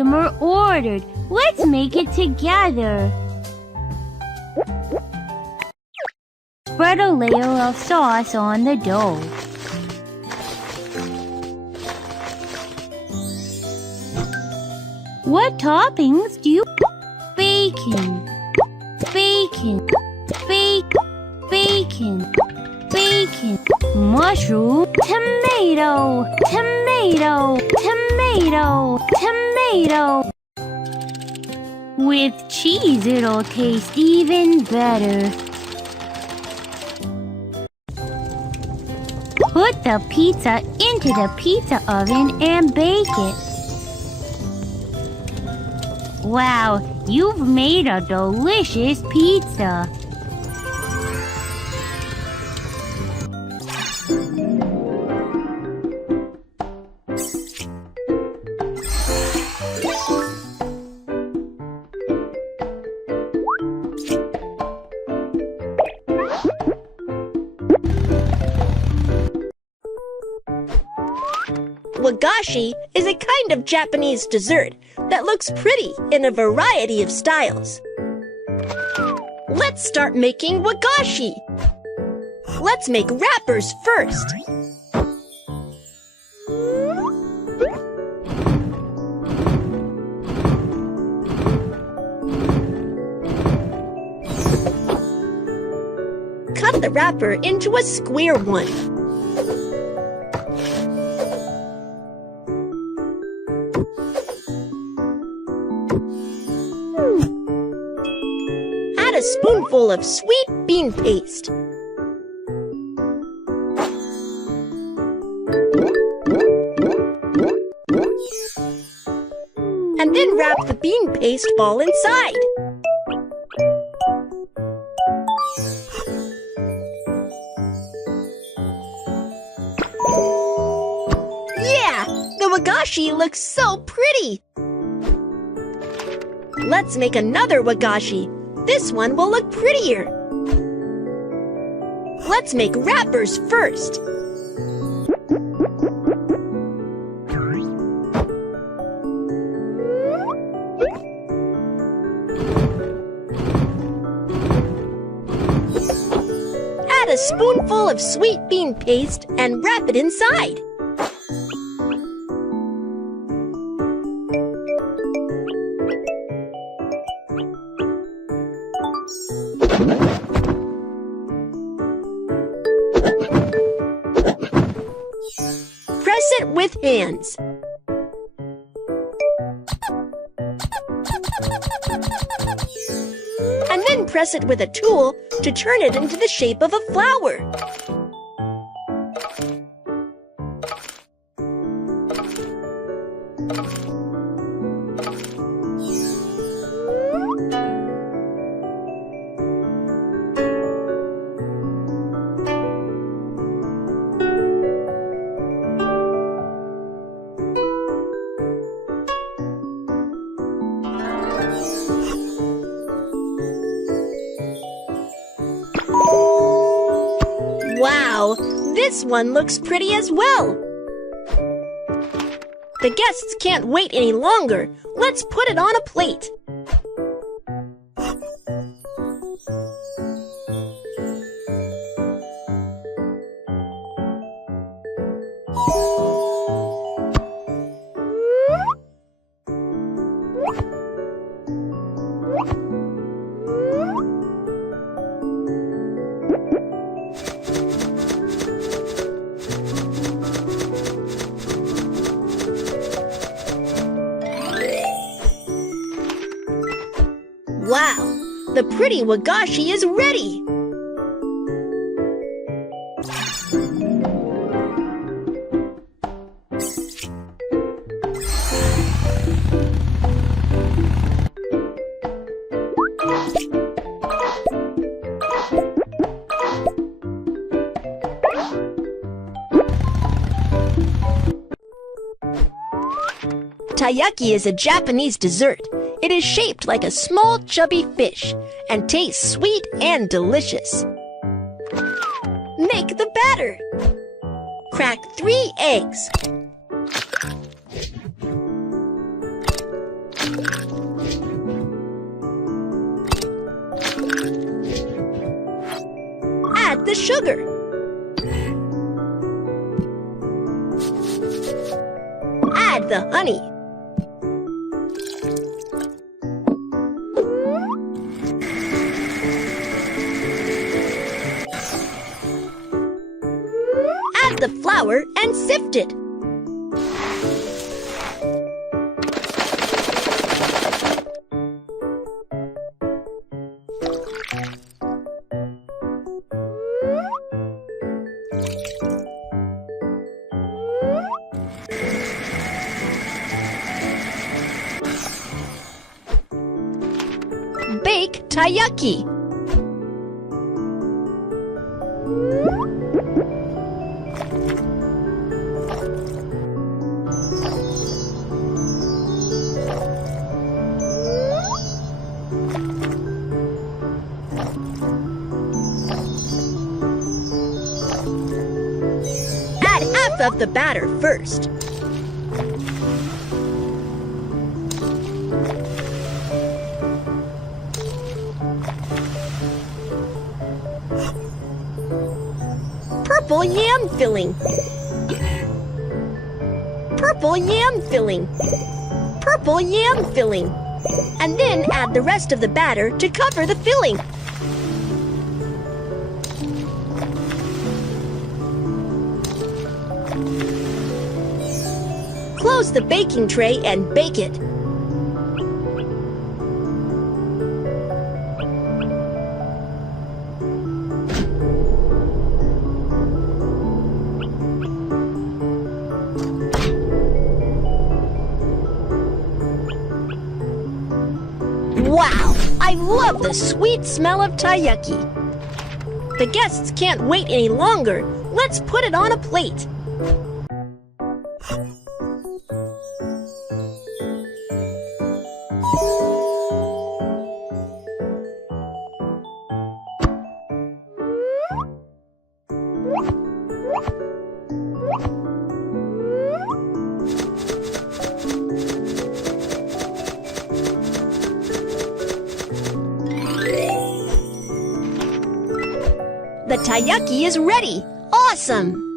customer ordered. Let's make it together. Spread a layer of sauce on the dough. What toppings do you? Bacon, bacon, bacon, bacon, mushroom, tomato, tomato, tomato, tomato. With cheese, it'll taste even better. Put the pizza into the pizza oven and bake it. Wow, you've made a delicious pizza. Wagashi is a kind of Japanese dessert that looks pretty in a variety of styles. Let's start making wagashi. Let's make wrappers first. Cut the wrapper into a square one. Add a spoonful of sweet bean paste. And then wrap the bean paste ball inside. Yeah, the wagashi looks so pretty. Let's make another wagashi. This one will look prettier. Let's make wrappers first. Add a spoonful of sweet bean paste and wrap it inside. Press it with hands. And then press it with a tool to turn it into the shape of a flower. Wow, this one looks pretty as well. The guests can't wait any longer. Let's put it on a plate. Wow, the pretty wagashi is ready! Taiyaki is a Japanese dessert. It is shaped like a small chubby fish and tastes sweet and delicious. Make the batter. Crack 3 eggs. sugar. Add the honey. Add the flour and sift it. Bake taiyaki. Add half of the batter first. Purple yam filling. Purple yam filling. Purple yam filling. And then add the rest of the batter to cover the filling. Close the baking tray and bake it. Wow! I love the sweet smell of taiyaki. The guests can't wait any longer. Let's put it on a plate. The taiyaki is ready! Awesome!